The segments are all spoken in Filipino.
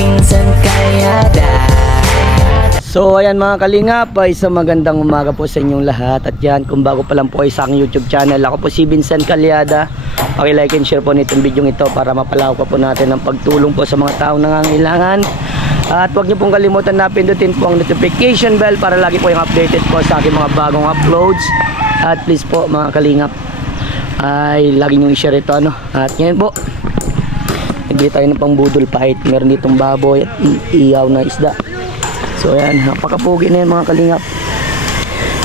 Pinsan Kalyada. So ayan mga kalingap, isang magandang umaga po sa inyong lahat. At yan, kung bago pa lang po kayo sa aking YouTube channel, ako po si Vincent Kalyada. Paki-like and share po nitong video ito para mapalawak pa po natin ang pagtulong po sa mga taong nangangailangan. At huwag niyo pong kalimutan na pindutin po ang notification bell para lagi po yung updated po sa aking mga bagong uploads. At please po mga kalingap, ay lagi nyo i-share ito ano. At ngayon po, nagbili tayo ng pangbudol fight. Meron ditong baboy at iyaw na isda. So ayan, napakapugi na yan mga kalingap.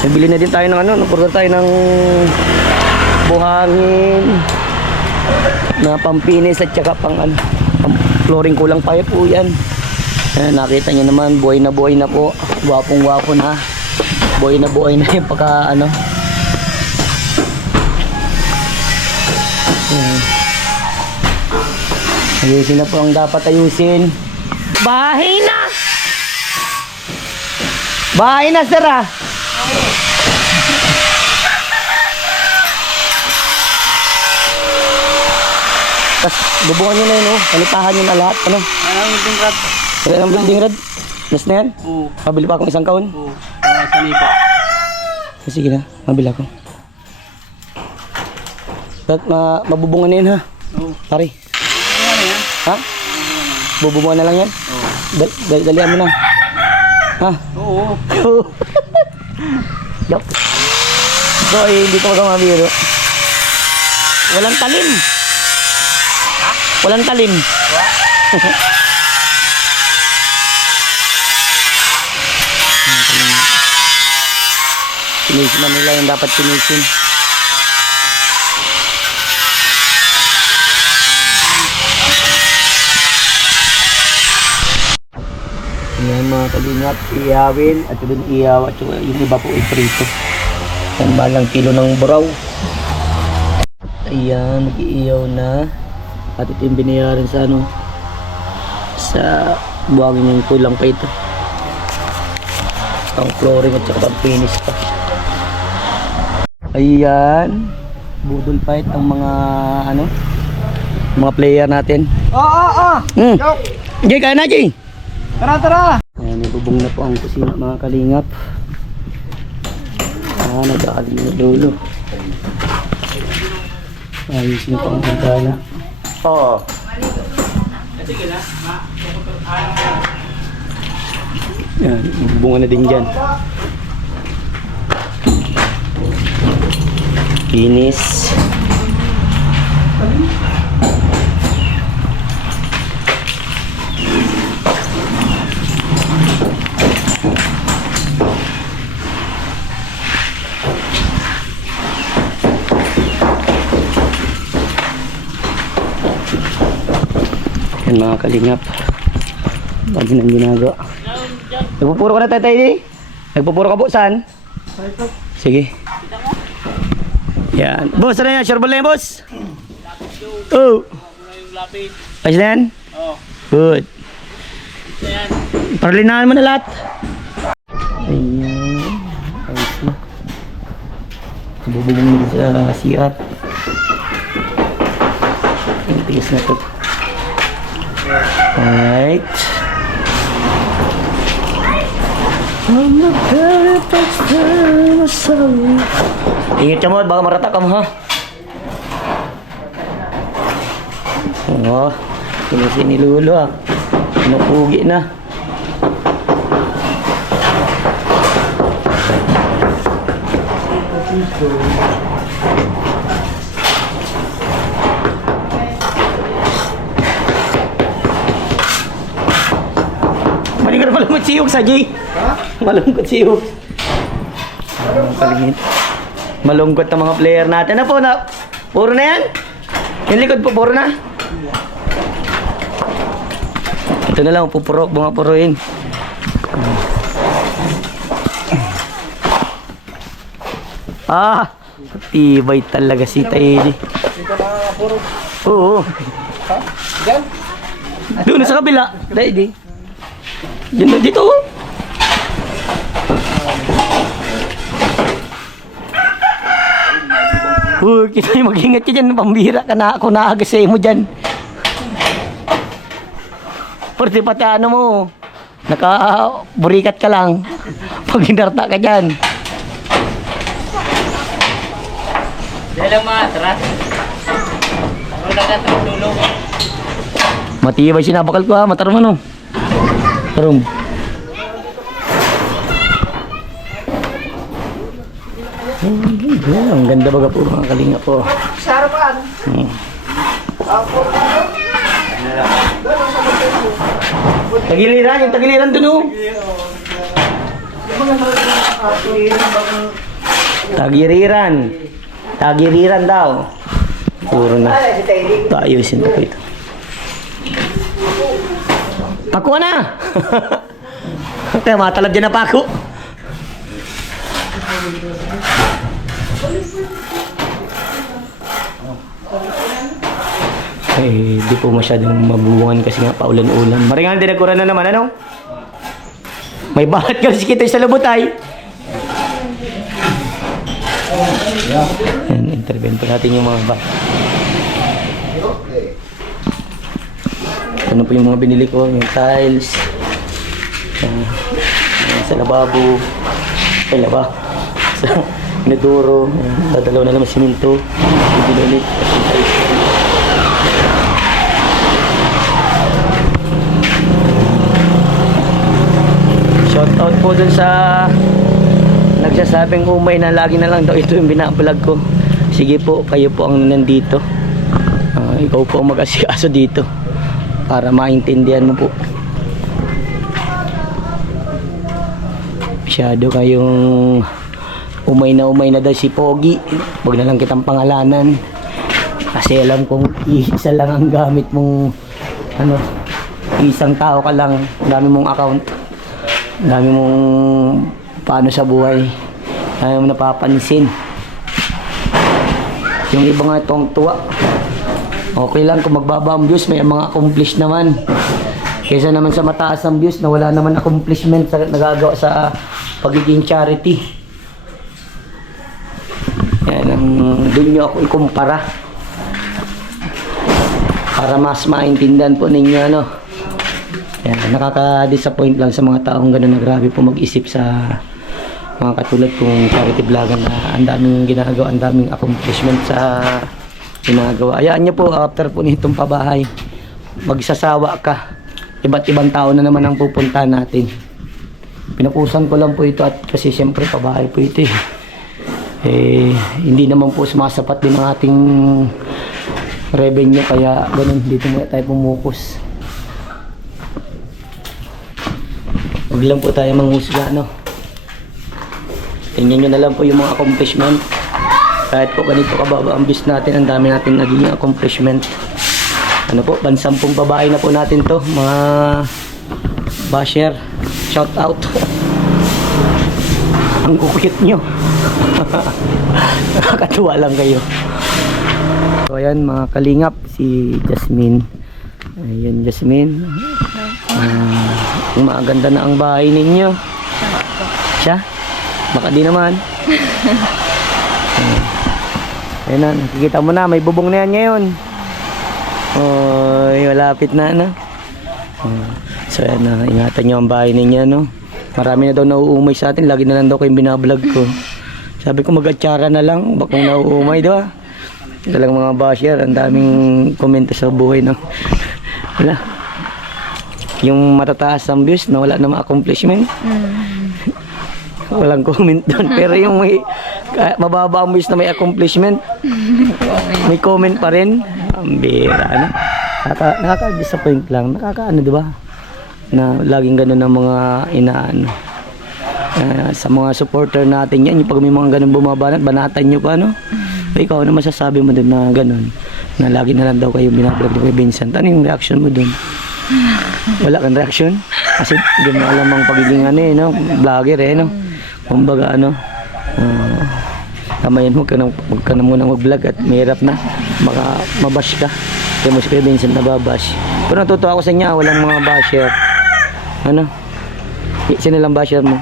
Nagbili na din tayo ng ano, nagpurta tayo ng buhangin na pampinis at saka pang ano, flooring, kulang pa po yan. Ayan, nakita nyo naman, buhay na po. Wapong wapo na. Buhay na yung pagka ano. Ayan. Ayusin na po ang dapat ayusin. Bahay na! Bahay na, sir, ah. Tapos, bubungan nyo na yun, oh. Palipahan nyo na lahat, ano? Anong building rod? Wala ng building rod? Last na yan? Oo. Mabili pa akong isang kaon? Oo. Sa lipa. Sige na, mabili ako. At mabubungan na yun, ha? Oo. Pare. Ano yan? Ha? Bubungan na lang yan? Oo. Dalihan mo na. Ha? Oo. Joke. So, hindi ko magamabiro. Walang talim. Ha? Walang talim. Tinisin na nila yung dapat tinisin. Yan mga kalingap, iyawin at yung iyaw at yung iba po iprito. Yan balang kilo ng buraw. Ayan, mag-iiyaw na. At ito yung binayaran sa ano, sa buhangin yung kulang pa ito. Ang flooring at saka pang finish pa. Ayan, budol fight ang mga ano, mga player natin. Jay, kaya na Jay. Tara! Ayan, nabubong na po ang kusina mga kalingap. Nag-aalim na dulo. Ayos na po ang bintana. Oo. Ayan, nabubungan na din dyan. Kinis. Yan mga kalingap, lagi nang ginagawa. Nagpupuro ka na tatay di? Nagpupuro ka po saan? Sige. Yan. Boss, ano yan? Sureball na yan, boss? Oh! Ayos na yan? Oo. Good. Ayan. Paralinahan mo na lahat. Ayan. Ayos na. Bubulong mo sa CR. Ang tigas na ito. Alright. I'm not very I'm sorry. Ingat ka mo, baka marata ka mo ha. Oo. Pinusin ni Lulo ha. Pinupugi na. Mali ka na malungkot siyog sa Jay. Ha? Malungkot siyog. Kalingit. Malungkot ang mga player natin. Na po na. Puro na yan? Yung likod po, puro na? Ito na lang, pupuro, bumapuruin. Tibay talaga si Taylor. Dito mga puro. Oo. Ha? Diyan? Doon sa kabila. Dahil Diyan dito. Kita yung mag-ingat ka dyan. Pambira ka na ako naagasay mo dyan. Pwede pati ano mo. Naka-burikat ka lang. Pag hinarta ka dyan. Dahil lang matras. Ako nagkatulong. Matibay sinabakal ko ha. Matarum ano. Tarum. Ang ganda baga po mga kalinga po. Sa harapan. Tagiliran, yung tagiliran dun oh. Tagiriran. Tagiriran daw. Puro na. Ayusin ko ito. Pako na! Kaya matalab dyan na pako. Eh, di po masyadong mabungan kasi nga paulan-ulan. Maringan dinagura na naman, ano? May bahat kasi kita sa labutay. Yan, intervene po natin yung mga bahat. Ano po yung mga binili ko, yung tiles. Sa lababo. Ay, laba. Sa inaduro. Dadalaw na naman siminto. Bibili ulit. Shoutout po dun sa nagsasabing umay na lagi na lang daw ito yung binablog ko. Sige po, kayo po ang nandito. Ikaw po ang mag-asikaso dito para maintindihan mo po. Masyado kayong umay na daw si Pogi. Huwag na lang kitang pangalanan kasi alam kong isa lang ang gamit mong ano, isang tao ka lang, dami mong account, dami mong paano sa buhay, dami mong napapansin. Yung iba nga itong tuwa, okay lang kung magbaba ang views, may mga accomplished naman kaysa naman sa mataas ang views na wala naman accomplishment sa nagagawa sa pagiging charity. Yan ang doon nyo ako ikumpara para mas maintindihan po ninyo ano. Yan, nakaka-disappoint lang sa mga taong gano'n na grabe po mag-isip sa mga katulad kong charity vlogger na ang daming ginagawa, ang daming accomplishment sa ginagawa. Ayaan nyo po, after po nitong pabahay, magsasawa ka. Iba't ibang tao na naman ang pupunta natin. Pinapusan ko lang po ito at kasi siyempre pabahay po ito hindi naman po sumasapat din ang ating revenue kaya ganun dito muna tayo pumukus. Huwag lang po tayo manghusga, no? Tingnan nyo na lang po yung mga accomplishment. Kahit po ganito kababa ang views natin, ang dami natin naging accomplishment. Ano po, bansampung babae na po natin to, mga basher. Shout out. Ang kukit nyo. Nakakatuwa lang kayo. So ayan mga kalingap, si Jasmine. Ayan Jasmine. Maganda na ang bahay ninyo. Siya? Baka di naman. Ayan na, nakikita mo na, may bubong na yan ngayon. Oy, malapit na, no? So ayan na, ingatan nyo ang bahay ninyo, no? Marami na daw nauumay sa atin, lagi na lang daw kayong binablog ko. Sabi ko mag-atsara na lang, bakong nauumay, di ba? Talagang mga basher, ang daming komento sa buhay ng wala. Yung matataas ang views na wala namang accomplishment. Walang comment doon. Pero yung may mababa ang views na may accomplishment, may comment pa rin. Ang bira, ano? Nakaka-disappoint lang. Nakaka-ano, di ba? Na laging ganun ang mga inaano. Sa mga supporter natin yan, yung pag may mga ganun bumabanat, banatan nyo pa, no? Ikaw, ano masasabi mo doon na ganun? Na lagi na lang daw kayo binablog ni Kuya Vincent. Ano yung reaction mo doon? Wala kang reaction? Kasi hindi mo alam ang pagiging ano no? Vlogger no? Kumbaga ano, tamayan mo ka na muna mag-vlog at mahirap na. Mabash ka. Kaya mo si Kuya Vincent nababash. Pero natutuwa ako sa niya, walang mga basher. Ano? Sino lang basher mo?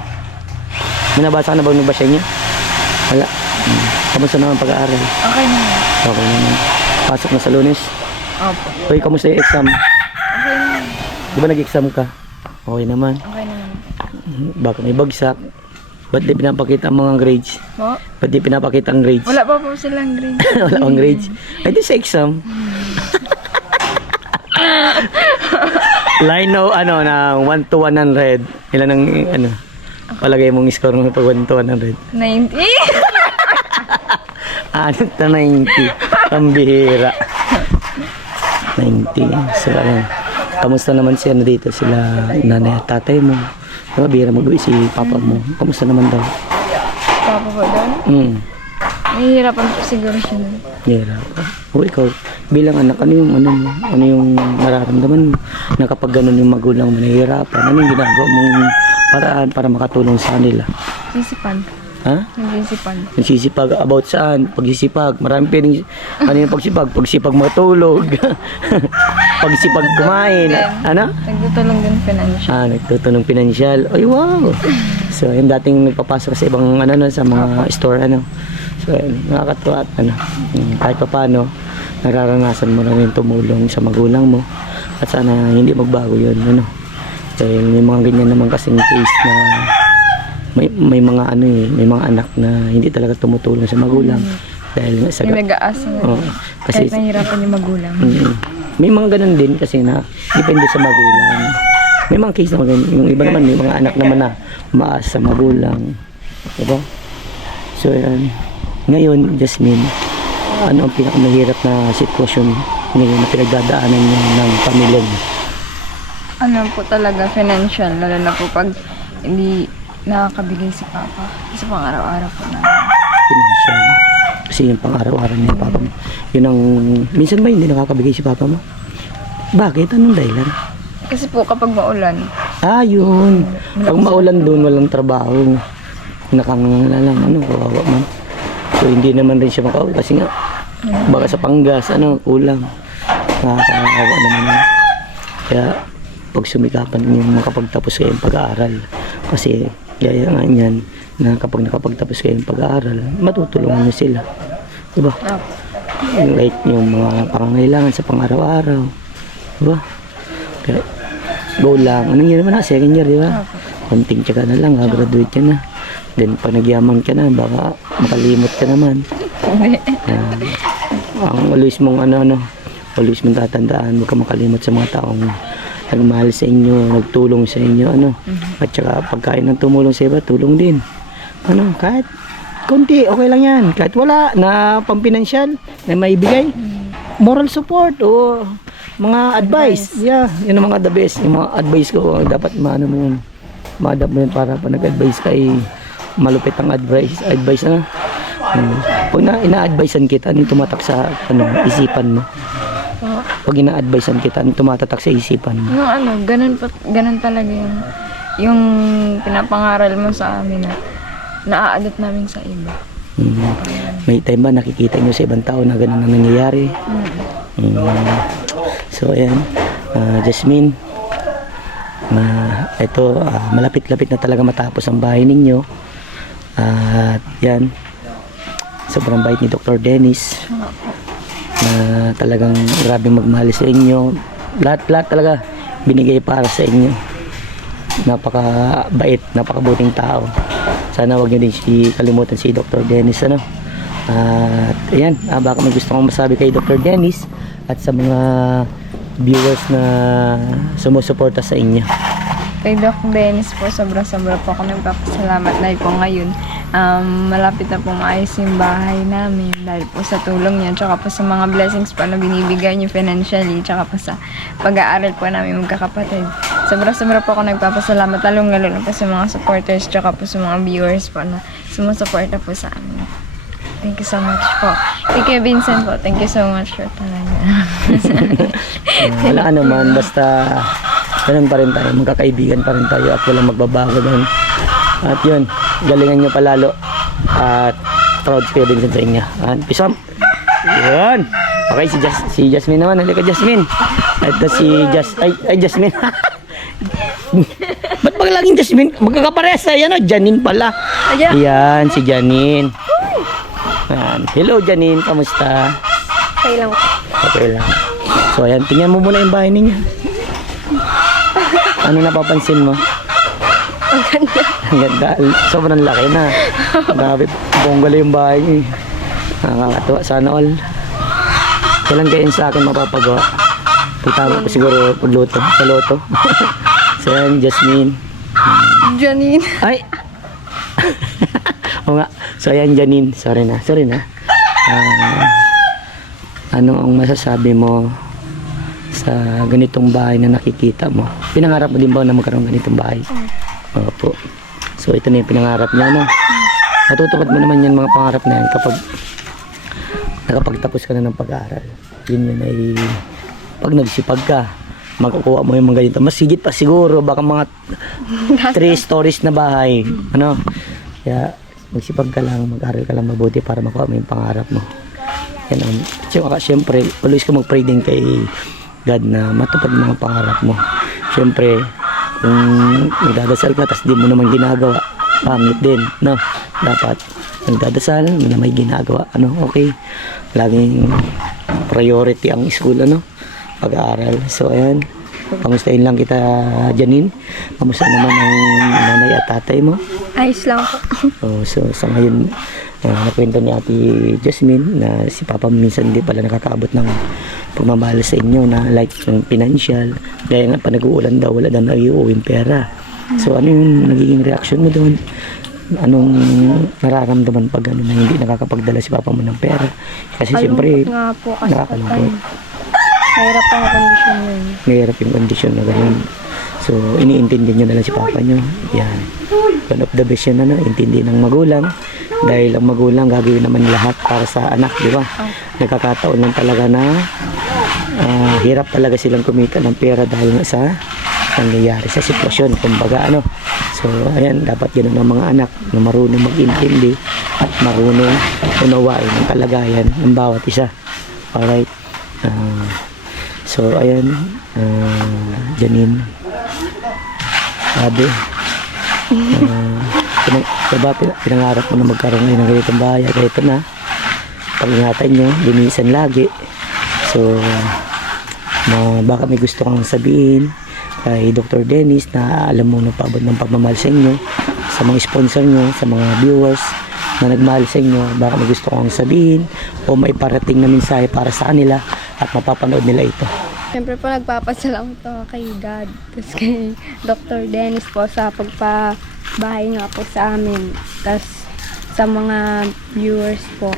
May nabasa ka na ba yung basher niya? Wala. Kamusta naman pag-aaral? Okay naman. Okay naman. Pasok na sa Lunes? Opo. Uy, kamusta yung exam? Okay naman. Di ba nag-exam ka? Okay naman. Okay naman. Baka may bagsak. Ba't di pinapakita ang mga grades? Po? Ba't di pinapakita ang grades? Wala pa po silang grade. Wala akong grades. Ay, di sa exam. Line no, ano, na 1 to 100. Ilan ang, ano, palagay mong score mo pag 1 to 100? 90? Ano to 90? Pambihira. 90. So, ayun. Kamusta naman siya na dito? Sila nanay at tatay mo. Diba, bihira mag-uwi si papa mo. Kamusta naman daw? Papa po doon? Nahihirapan po siguro siya nun. Bihira. O ikaw, bilang anak, ano yung, ano mo? Ano yung nararamdaman mo? Na kapag ganun yung magulang mo nahihirapan, ano yung ginagawa mong paraan para makatulong sa kanila? Sisipan. Ha? Nagsisipag. Nagsisipag about saan? Pagsisipag. Marami pwedeng, ano yung pagsipag? Pagsipag matulog. Pagsipag kumain. Ano? Nagtutulong din financial. Nagtutulong pinansyal. Ay, wow! So, yung dating nagpapasok sa ibang, ano, no, sa mga store, ano. So, nakakatuwa at, ano, kahit pa paano, nararanasan mo lang yung tumulong sa magulang mo. At sana hindi magbago yun, ano. Dahil may mga ganyan naman kasing case na may mga ano may mga anak na hindi talaga tumutulong sa magulang dahil nga sa May nag-aasa na. kasi Kahit nahihirapan yung magulang. may mga ganun din kasi na depende sa magulang. May mga case naman ganun. Yung iba naman may mga anak naman na umaasa sa magulang, diba? So yan, ngayon Jasmine, ano ang pinakamahirap na sitwasyon ngayon na pinagdadaanan niyo ng pamilya niyo? Ano po talaga, financial. Lalo na po pag hindi nakakabigay si Papa. Kasi pang araw-araw po na. Financial. Kasi yung pang-araw-araw niya papa mo. Yun ang, minsan ba hindi nakakabigay si papa mo? Bakit? Anong dahilan? Kasi po kapag maulan, Yun. Pag maulan doon, walang trabaho. Nakanganga lang, ano, kawawa man. So, hindi naman rin siya makauwi kasi nga, baka sa panggas, ano, kulang. Nakakawawa naman yun. Kaya, pag sumikapan yung makapagtapos kayong pag-aaral. Kasi, gaya nga yan, na kapag nakapagtapos kayong pag-aaral, matutulungan niyo sila. Diba? Like yung mga pangangailangan sa pang-araw-araw. Diba? Kaya, go lang. Anong year naman na? Second year, diba? Konting tiyaga na lang, graduate ka na. Then, pag nagyaman ka na, baka makalimot ka naman. Ang always mong always mong tatandaan, huwag ka makalimot sa mga taong nagmahal sa inyo, nagtulong sa inyo, At saka, pagkain ng tumulong sa iba, tulong din. Kahit konti, okay lang yan. Kahit wala na pampinansyal na maibigay. Moral support o mga advice. Yeah, yun ang mga the best. Yung mga advice ko, dapat maano mo yun. Ma-adapt mo yun para pa nag-advise kay malupit ang advice na. Pag ina-advisean kita, anong tumatak sa isipan mo? Pag ina-advisean kita, anong tumatatak sa isipan mo? ganun talaga yung pinapangaral mo sa amin na naa-adapt namin sa iba. May time ba nakikita nyo sa ibang tao na ganun ang nangyayari? So ayan, Jasmine, ito malapit-lapit na talaga matapos ang bahay ninyo. At yan, sobrang bait ni Dr. Dennis na talagang grabe magmahal sa inyo. Lahat talaga binigay para sa inyo. Napakabait, napakabuting tao. Sana wag niyo din kalimutan si Dr. Dennis, At ayan, baka may gusto kong masabi kay Dr. Dennis at sa mga viewers na sumusuporta sa inyo. Kay Doc Dennis po, sobra-sobra po ako nagpapasalamat dahil po ngayon malapit na po maayos yung bahay namin dahil po sa tulong niya tsaka po sa mga blessings po na binibigay niyo financially tsaka po sa pag-aaral po namin magkakapatid. Sobra-sobra po ako nagpapasalamat lalo na po sa mga supporters tsaka po sa mga viewers po na sumusuporta po sa amin. Thank you so much po. Thank you, Vincent po. Thank you so much po talaga. Wala naman, basta ganun pa rin tayo, magkakaibigan pa rin tayo at walang magbabago doon. At yun, galingan nyo palalo at proud kayo din sa inyo. Pisam! Yun! Okay, si Jasmine naman. Halika, Jasmine. Ito si Jasmine. Ba't pag laging Jasmine? Magkakaparehas na yan, Janine pala. Ayan, si Janine. Hello, Janine. Kamusta? Okay lang po. Okay lang. So, ayan. Tingnan mo muna yung bahay ninyo. Ano napapansin mo? Ang ganda. Ang ganda. Sobrang laki na. Grabe, bonggala yung bahay niyo eh. Nakakatuwa. Sana all. Kailan kayo sa akin mapapagawa? Pagtama ko siguro pagluto. Sa loto. So yan, Jasmine. Janine. Ay! O nga. So ayan, Janine. Sorry na. Ano ang masasabi mo sa ganitong bahay na nakikita mo? Pinangarap mo din ba na magkaroon ng ganitong bahay? Opo. So ito na yung pinangarap niya, no? Matutupad mo naman yan mga pangarap na yan kapag nakapagtapos ka na ng pag-aaral. Yun ay pag nagsipag ka, makukuha mo yung mga ganito. Mas higit pa siguro, baka mga 3 stories na bahay. Ano? Kaya magsipag ka lang, mag-aaral ka lang mabuti para makuha mo yung pangarap mo. Yan ang, siyempre, always ka mag-pray din kay God na matupad yung mga pangarap mo. Siyempre, kung nagdadasal ka, tapos di mo naman ginagawa, pangit din, no? Dapat, nagdadasal, may ginagawa, ano, okay. Laging priority ang school, ano, pag-aaral. So, ayan, kamustahin lang kita, Janine. Kamusta naman ang nanay at tatay mo? Ayos lang po. So sa ngayon, nakwento ni Ate Jasmine na si Papa minsan hindi pala nakakaabot ng pagmamahal sa inyo na like ng financial. Dahil nga pa nag-uulan daw, wala daw nag-iuwing pera. So ano yung nagiging reaction mo doon? Anong nararamdaman pag ano na hindi nakakapagdala si Papa mo ng pera? Kasi siyempre, nga po kasi nakakalungkot. mahirap ang kondisyon yun. Mahirap yung kondisyon na ganun. So, iniintindi nyo na lang si Papa nyo. Yan. One of the best yun, ano, intindi ng magulang. Dahil ang magulang gagawin naman lahat para sa anak, di ba? Nagkakataon lang talaga na hirap talaga silang kumita ng pera dahil nga sa nangyayari sa sitwasyon. Kumbaga, ano. So, ayan, dapat ganun ang mga anak na marunong mag-intindi at marunong unawain ang kalagayan ng bawat isa. Alright. So, ayan, Janine. Sabi, pinangarap mo na magkaroon ngayon ng ganitong bahay. Ganito na. Pag-ingatan nyo, linisan lagi. So, baka may gusto kang sabihin kay Dr. Dennis na alam mo na paabot ng pagmamahal sa inyo, sa mga sponsor nyo, sa mga viewers na nagmahal sa inyo. Baka may gusto kang sabihin o may parating na mensahe para sa kanila at mapapanood nila ito. Siyempre po nagpapasalamat ako kay God. Tapos kay Dr. Dennis po sa pagpabahay nga po sa amin. Tapos sa mga viewers po,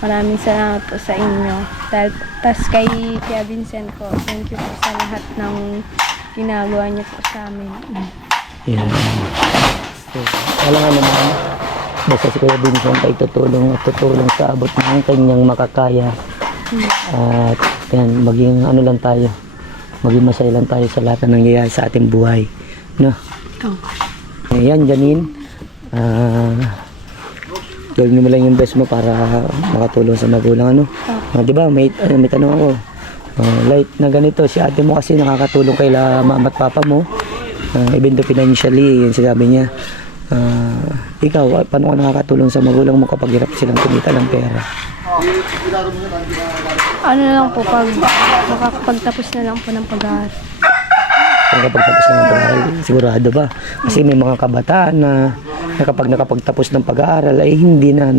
maraming salamat po sa inyo. Tapos kay Kuya Vincent po, thank you po sa lahat ng ginagawa niyo po sa amin. Yeah. So, alam nga naman, basta si Kuya Vincent ay tutulong sa abot ng kanyang makakaya. At yan, maging ano lang tayo, maging masaya lang tayo sa lahat na nangyayari sa ating buhay, no? Ayan, Janine, gawin mo lang yung best mo para makatulong sa magulang, ano? Di ba, may tanong ako, like na ganito, si ate mo kasi nakakatulong kay mama at papa mo, even though financially, yun sinabi niya. Ikaw, paano ka nakakatulong sa magulang mo kapag hirap silang kumita ng pera? Ano lang po, pag makakapagtapos na lang po ng pag-aaral. Kung kapagtapos na ng pag-aaral, sigurado ba? Kasi may mga kabataan na kapag nakapagtapos ng pag-aaral ay hindi na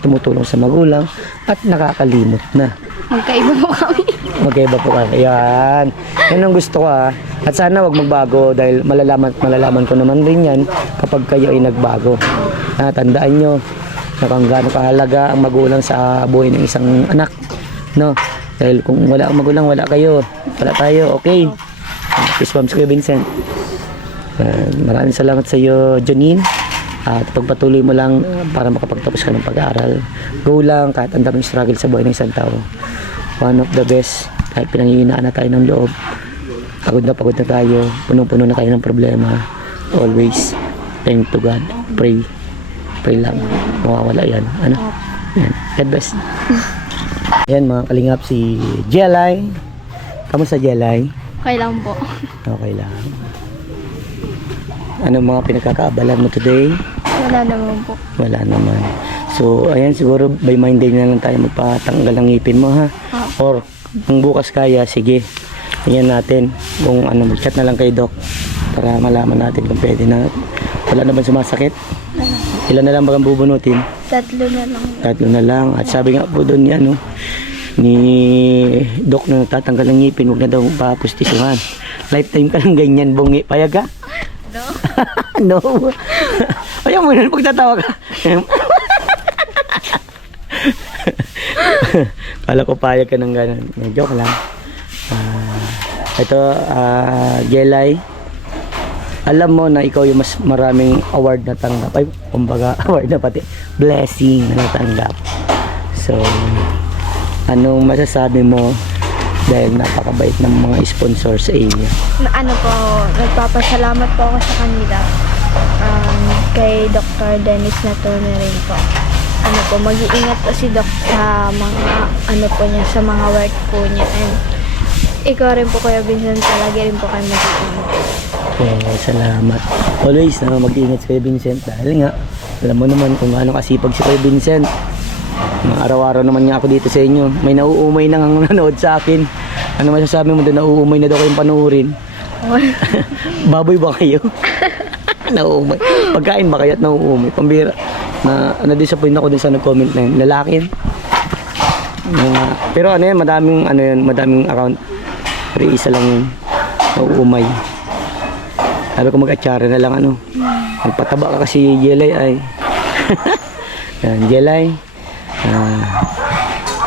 tumutulong sa magulang at nakakalimot na. Magkaiba po kami. Magkaiba po kami. Yan. Yan ang gusto ko ha. At sana wag magbago dahil malalaman ko naman rin yan kapag kayo ay nagbago. Tandaan nyo na kung gaano kahalaga ang magulang sa buhay ng isang anak. No? Dahil kung wala ang magulang, wala kayo. Wala tayo. Okay. Peace bombs Kuya Vincent. Maraming salamat sa iyo, Janine. At pagpatuloy mo lang para makapagtapos ka ng pag-aaral. Go lang kahit ang daming struggle sa buhay ng isang tao. One of the best. Kahit pinangihinaan na tayo ng loob. Pagod na tayo. Punong-puno na tayo ng problema. Always thank to God. Pray. Pray lang. Mawawala yan. Ano? Yan. God bless. Yan mga kalingap, si Jelay. Kamusta Jelay? Okay lang po. Okay lang. Ano mga pinagkakaabalan mo today? Wala naman po. Wala naman. So, ayan, siguro by Monday na lang tayo magpatanggal ng ngipin mo, ha? Or, kung bukas kaya, sige. Ayan natin. Kung ano, mag-chat na lang kay Doc. para malaman natin kung pwede na. Wala na ba sumasakit? Ilan na lang bagang bubunutin? 3 na lang. 3 na lang. At sabi nga po doon ni ni Doc na tatanggal ng ngipin, huwag na daw papustisuhan. Lifetime ka lang ganyan, bungi. Payag ka? No. No. Ayaw mo na pagtatawa ka. Kala ko payag ka ng gano'n. Joke lang. Ito, Jelay. Alam mo na ikaw yung mas maraming award na tanggap. Ay, kumbaga, award na pati. Blessing na natanggap. So, anong masasabi mo dahil napakabait ng mga sponsor sa iyo? Nagpapasalamat po ako sa kanila. Kay Dr. Dennis na rin po. Mag-iingat po si Doc sa mga po niya, sa mga work po niya. And ikaw rin po, Kuya Vincent, palagi rin po kayo mag-iingat. Okay, salamat. Always na mag-iingat si Kuya Vincent dahil nga alam mo naman kung gaano kasipag si Kuya Vincent. Araw-araw naman nga ako dito sa inyo. May nauumay nang nanood sa akin. Ano masasabi mo doon? Nauumay na daw kayong panuorin. Baboy ba kayo? Nauumay. Pagkain ba kayo at nauumay? Pambira. Na-disappoint ako dun sa nag-comment na yun. Lalaki yun. Pero ano yan, madaming account. Pero isa lang yun. Nauumay. Sabi ko mag-atsara na lang Magpataba ka kasi Jelay ay. Yan, Jelay.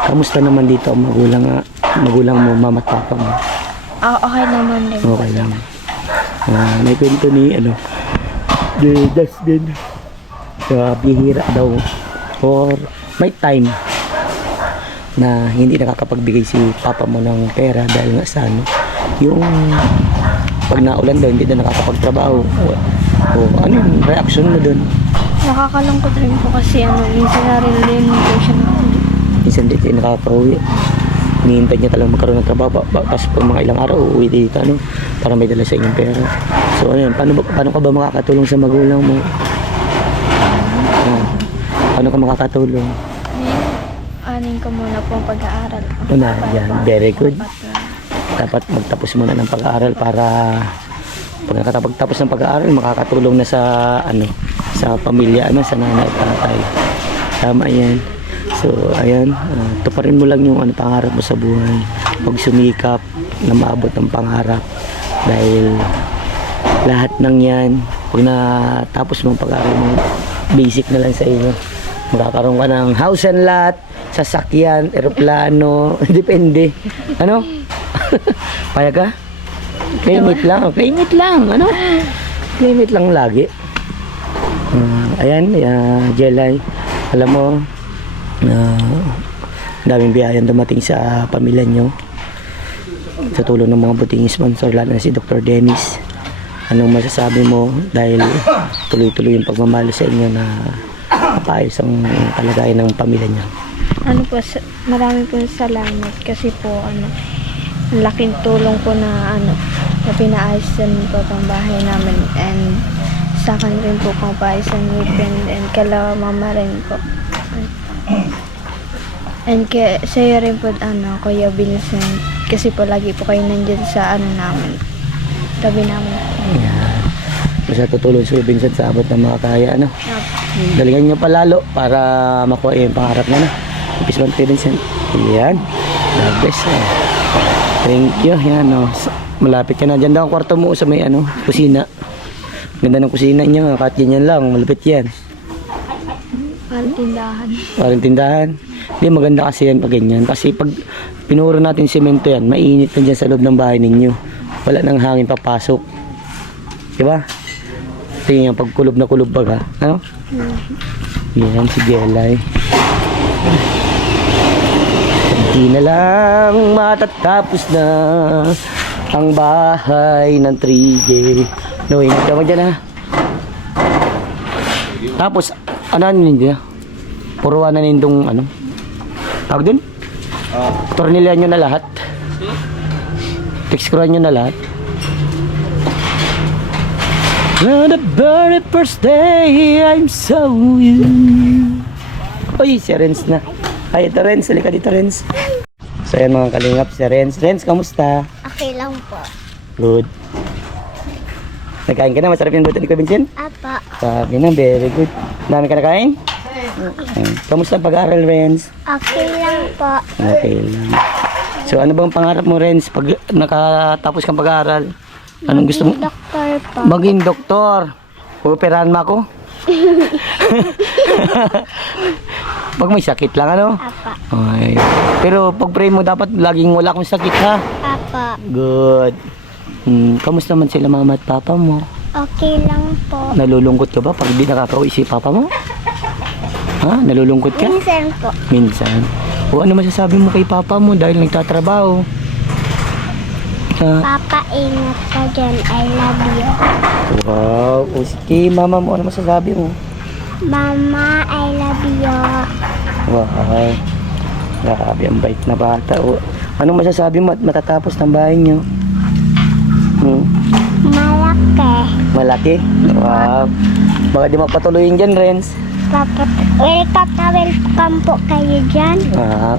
Kamusta naman dito ang magulang mo, mama at papa mo? Okay naman din. Okay lang. May kwento ni Justin. Bihira daw or may time na hindi nakakapagbigay si papa mo ng pera dahil nga sa yung pag naulan daw hindi na nakakapagtrabaho. Ano yung reaction mo dun? Nakakalungkot rin po kasi minsan narinig po siya na minsan di tayo nakaka-uwi. Hinihintay niya talagang magkaroon ng trabaho. Tapos pag mga ilang araw uuwi dito para may dala sa inyong pera. So ayun, paano ka ba makakatulong sa magulang mo? Paano ka makakatulong? Anin ko muna po ang pag-aaral. Yan, very good. Dapat magtapos muna ng pag-aaral para pag nakatapos ng pag-aaral makakatulong na sa sa pamilya, sa nanay at tatay. Tama yan. So ayan, tuparin mo lang yung pangarap mo sa buhay. Huwag sumikap na maabot ng pangarap dahil lahat ng yan pag natapos mo ang pag-aaral mo, basic na lang sa iyo. Magkakaroon ka ng house and lot, sasakyan, eroplano, depende. Payag ka? Claim it lang. Claim it lang. Claim it lang lagi. Ayan, Jelay. Alam mo, daming biyayang dumating sa pamilya nyo. Sa tulong ng mga buting sponsor, lalo na si Dr. Dennis. Anong masasabi mo dahil tuloy-tuloy yung pagmamahal sa inyo na mapaayos ang kalagayan ng pamilya niya? Marami po salamat kasi po laking tulong po na na pinaayos din po itong bahay namin, and sa akin rin po kung paayos ang ngipin, and kala mama rin po, and sa'yo rin po Kuya Vincent, kasi po lagi po kayo nandyan sa namin, tabi namin. Basta tutulong si Vincent sa abot ng mga kaya galingan nyo palalo para makuha yung pangarap niya Ipis man kay Vincent. Yan, God bless. Thank you. Yan, malapit ka na. Diyan daw ang kwarto mo sa may kusina. Ganda ng kusina niyo. Kahit ganyan lang, malapit yan. Parang tindahan. Parang tindahan. Hindi, maganda kasi yan pag ganyan. Kasi pag pinuro natin semento yan, mainit na dyan sa loob ng bahay ninyo. Wala nang hangin papasok. Diba? Tingnan, pag kulob na kulob ba ka? Yan, si Jelay. Hindi na lang matatapos na ang bahay ng 3J. Ingat ka mo dyan Tapos, ninyo? Puruan na nindong tawag din? Tornilyan nyo na lahat? Texturan nyo na lahat? On the very first day I saw you. Uy, si Renz na. Ay, ito Renz. Halika dito, Renz. So, yan mga kalingap, si Renz. Renz, kamusta? Okay lang po. Good. Nakain ka na? Masarap yung luto ni Kuya Vincent? Apa. Sabi na, very good. Dami ka nakain? Kamusta ang pag-aaral, Renz? Okay lang po. Okay lang. So, ano bang pangarap mo, Renz? Pag nakatapos kang pag-aaral, anong gusto mo? Doktor po. Maging doktor. Operahan mo ako? Pag may sakit lang, ano? Apa. Okay. Pero pag pray mo, dapat laging wala akong sakit, ha? Apa. Good. Kamusta man sila mama at papa mo? Okay lang po. Nalulungkot ka ba pag hindi nakakauwi si papa mo? Ha? Nalulungkot ka? Minsan po. Minsan. O ano masasabi mo kay papa mo dahil nagtatrabaho? Ha? Papa, ingat ka dyan. I love you. Wow. O sige, mama mo, ano masasabi mo? Mama, I love you. Wow. Grabe, ang bait na bata. O, anong masasabi mo at matatapos ng bahay niyo? Malaki. Malaki? Wow. Baka di mapatuloyin dyan, Renz. Welcome po kayo dyan.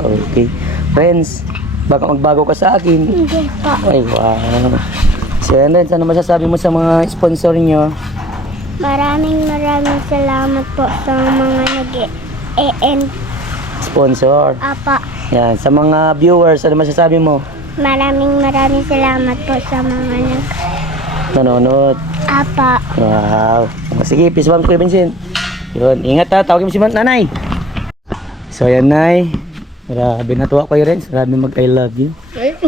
Okay. Renz, baka magbago ka sa akin. Hindi po. Ay, wow. So, yan, Renz, ano masasabi mo sa mga sponsor nyo? Maraming salamat po sa mga nag-e-end. Sponsor. Apa. Yan, sa mga viewers, ano masasabi mo? Maraming salamat po sa mga Nanonood. Apa. Wow. Sige, peace bang Kuya Vincent. Yun, ingat ha, tawagin mo si nanay. So yan, nay. Grabe, natuwa kayo rin. Grabe mag I love you.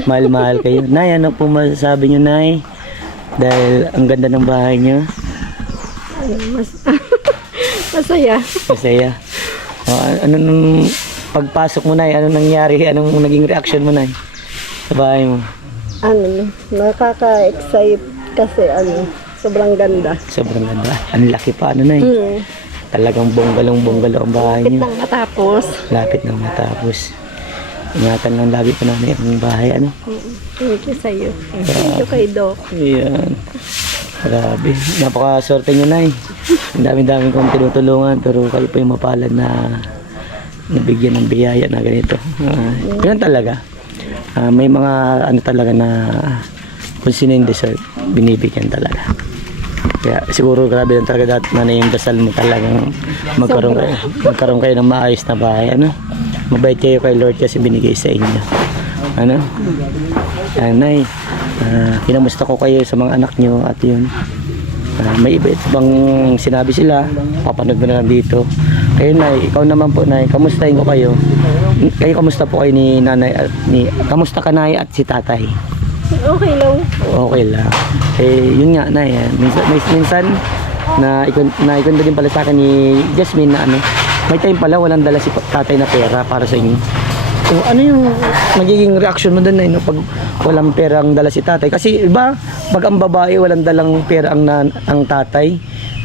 Mahal-mahal kayo. Nay, ano po masasabi nyo, nay? Dahil ang ganda ng bahay nyo. Masaya. Masaya. Ano nung pagpasok mo, nay? Ano nangyari? Anong naging reaction mo, nay? Sa bahay mo? Nakaka-excite kasi sobrang ganda. Sobrang ganda. Ang laki pa, ano, nay? Talagang bonggalong ang bahay Lapit nyo. nang matapos. Lapit nang matapos. Ingatan lang lagi po namin ang bahay, ano? Thank you sa'yo. Thank you kay Doc. Ayan. Grabe. Napakaswerte nyo, nay. Ang dami-dami kong tinutulungan, pero kayo po yung mapalad na nabigyan ng biyaya na ganito. Ganun talaga. May mga ano talaga na kung sino yung deserve, binibigyan talaga. Kaya siguro grabe lang talaga na yung dasal mo talagang magkaroon kayo ng maayos na bahay. Ano? Mabait kayo kay Lord kasi binigay sa inyo. Ano? Nay, kinamusta ko kayo sa mga anak nyo at yun. May iba bang sinabi sila, papanood mo na lang dito. Kayo, nay, ikaw naman po, nay, kamustahin ko kayo. Kayo, kamusta po kayo ni nanay at kamusta ka, nay, at si tatay? Okay lang. Okay lang. Yun nga, nay, minsan na ikwento din pala sa akin ni Jasmine na may time pala walang dala si tatay na pera para sa inyo. So, ano yung nagiging reaction mo doon, nay, no, pag walang perang dala si tatay? Kasi iba, pag ang babae walang dalang pera ang tatay,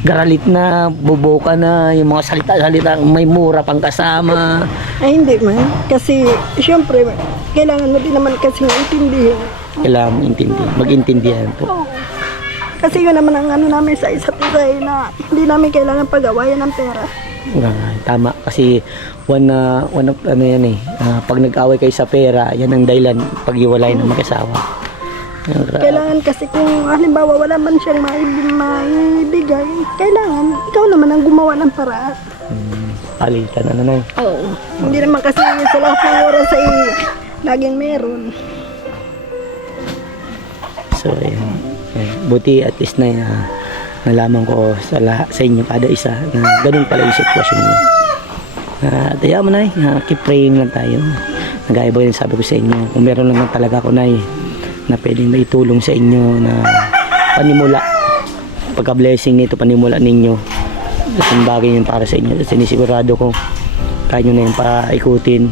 garalit na, boboka na, yung mga salita-salita, may mura pang kasama. Ay, hindi man. Kasi, syempre, kailangan mo din naman kasi intindihin. Kailangan mag-intindihan po. Kasi yun naman ang namin sa isa't isa na hindi namin kailangan pag-awayan ng pera. Tama, kasi one of yan pag nag-away kayo sa pera, yan ang dahilan pag-iwalay ng mag-asawa. Kailangan kasi kung halimbawa wala man siyang maibigay, kailangan ikaw naman ang gumawa ng paraan. Palitan na nanay. Oo. Hindi naman kasi sa lahat ng oras ay laging meron. So, ayan. Buti at least na nalaman ko sa inyo kada isa na ganun pala yung sitwasyon niyo. At ayaw mo, nay, keep praying lang tayo. Nagaya ba yun sabi ko sa inyo, kung meron lang talaga ako, nay, na pwedeng maitulong sa inyo na panimula, pagka-blessing nito, panimula ninyo, laking bagay yun para sa inyo. At sinisigurado ko kaya nyo na yung paikutin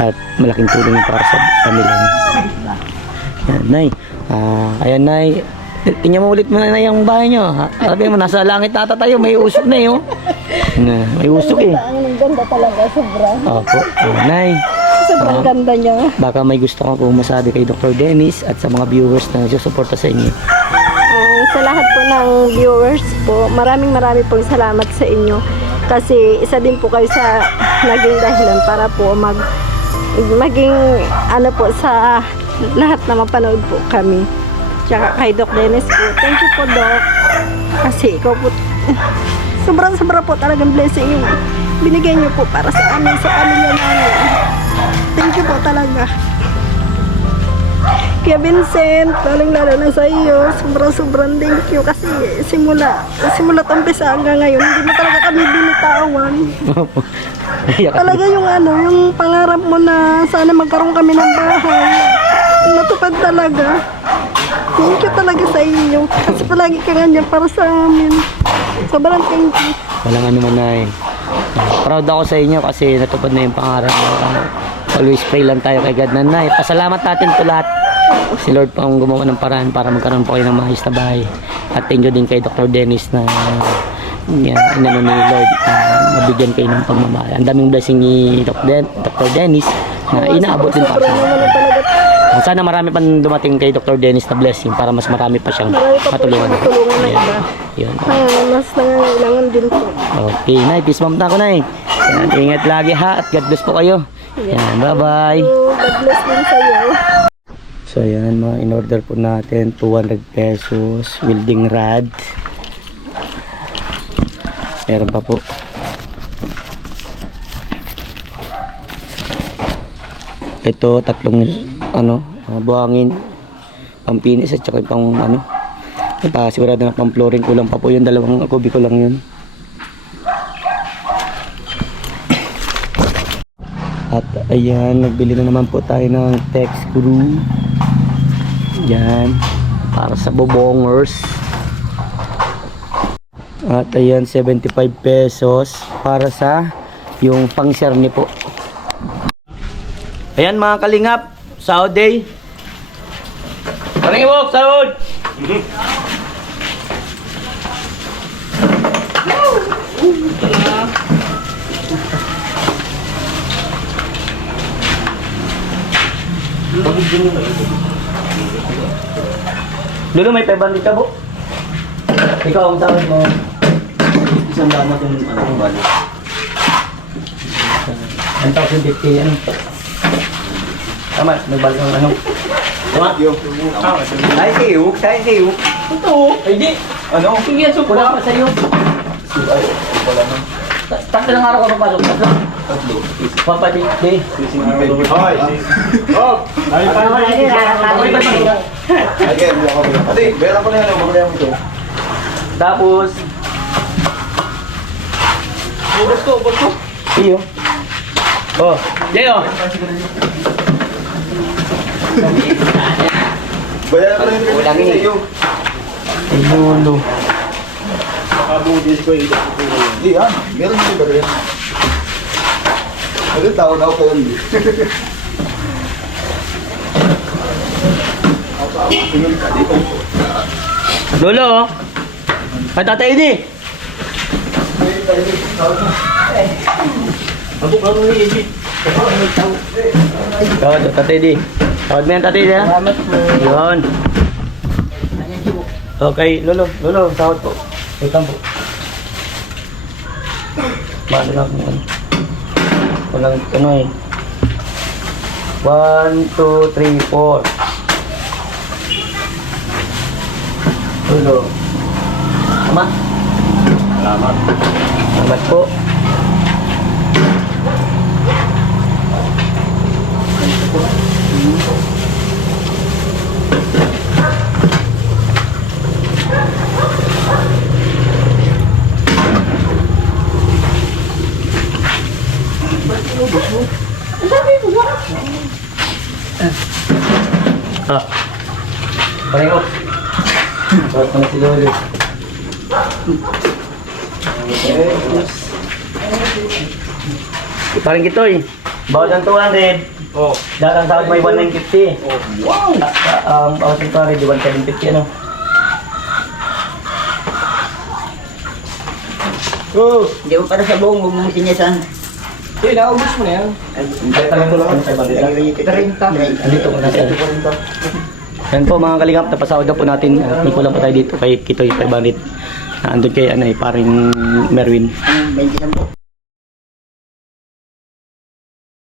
at malaking tulong yun para sa pamilya nyo. Yan, nay. Ayan, nay. Tingnan mo ulit mo na yung bahay nyo. Sabi mo, nasa langit nata tayo. May usok na yun. May usok eh. Ang ganda talaga, sobra. Opo. Nay. Sobrang ganda niya. Baka may gusto ko masabi kay Dr. Dennis at sa mga viewers na nagsusuporta sa inyo. Sa lahat po ng viewers po, maraming pong salamat sa inyo. Kasi isa din po kayo sa naging dahilan para po maging po sa lahat na mapanood po kami. Tsaka kay Doc Dennis po. Thank you po, Doc. Kasi ikaw po, sobrang-sobra po talagang blessing yung binigay niyo po para sa amin, sa pamilya namin. Thank you po talaga. Kaya Vincent, lalo na sa iyo, sobrang thank you kasi simula umpisa hanggang ngayon, hindi mo talaga kami binitawan. Talaga yung yung pangarap mo na sana magkaroon kami ng bahay, natupad talaga. Thank you talaga sa inyo kasi palagi ka ganyan para sa amin. Sobrang thank you. Walang ano man, Nay. Proud ako sa inyo kasi natupad na yung pangarap mo. Always pray lang tayo kay God na, Nay. Pasalamat natin ito lahat. Si Lord pa ang gumawa ng paraan para magkaroon po kayo ng maayos na bahay. At thank you din kay Dr. Dennis na inano ni Lord, mabigyan kayo ng pagmamahal. Ang daming blessing ni Dr. Dennis na inaabot din pa. Sana marami pang dumating kay Dr. Dennis na blessing para mas marami pa siyang matulungan. Matulungan na iba. Yun. Mas nangangailangan din po. Okay, Nay. Peace bump na ako, Nay. Yan, ingat lagi ha at God bless po kayo. Yan, bye-bye. God bless din sa iyo. So yan, mga in-order po natin 200 pesos welding rod. Meron pa po. Ito tatlong buhangin, pampinis at saka pang sigurado na pang flooring, kulang pa po yun, 2 kubiko lang yun. At ayan, nagbili na naman po tayo ng tech screw. Yan, para sa bobongers. At ayan, 75 pesos para sa yung pang-serni po. Ayan mga kalingap, sahod day. Paringwok, sahod! Dulo may 500 ka po. Ikaw ang sahod mo. Isang dama itong kung balik. 1,050 Tama, nagbalik ng Tama? Tayo kayo. Ito. Ay di. Sige, suko na pa sa'yo. Tatlo ng araw ka papasok. Tatlo. Papadik. Hoy! Oh! Ay, paano Ate, bera ko na yan. Magkaya mo ito. Tapos, Ubus ko. iyo. Oh, Leo. Bayaran ko na yung Ulang sa iyo. Inulo. Nakabudis ko yung Hindi meron mo ba yan? Ano tao pa yun? Lolo. Ay, Tatay Edi. Abok ako ni Eji. Tawad, Tatay Edi. Tawad mo yan, Tatay Edi, ha? salamat po. Yun. Okay, Lolo, tawad po. Utang po. Bali lang kung walang 1, 2, 3, 4. Lolo. Tama? Salamat po. Pareho. Ba't naman si Lolo? Parang gito eh. Bawat ang 200. Oh. Lahat ang sahod may 1,950. Wow! Bawat ang 200, 1,750 ano? Oh! Hindi ko para sa buong, huwag mong sinyasan. Eh, naubos mo na yan. Tanong ko lang ano sa bandila. Andito ko na sa yan po mga kalingap, napasahod na po natin. May kulang pa tayo dito kay Kitoy 500. Andun kay paring Merwin. 20 po.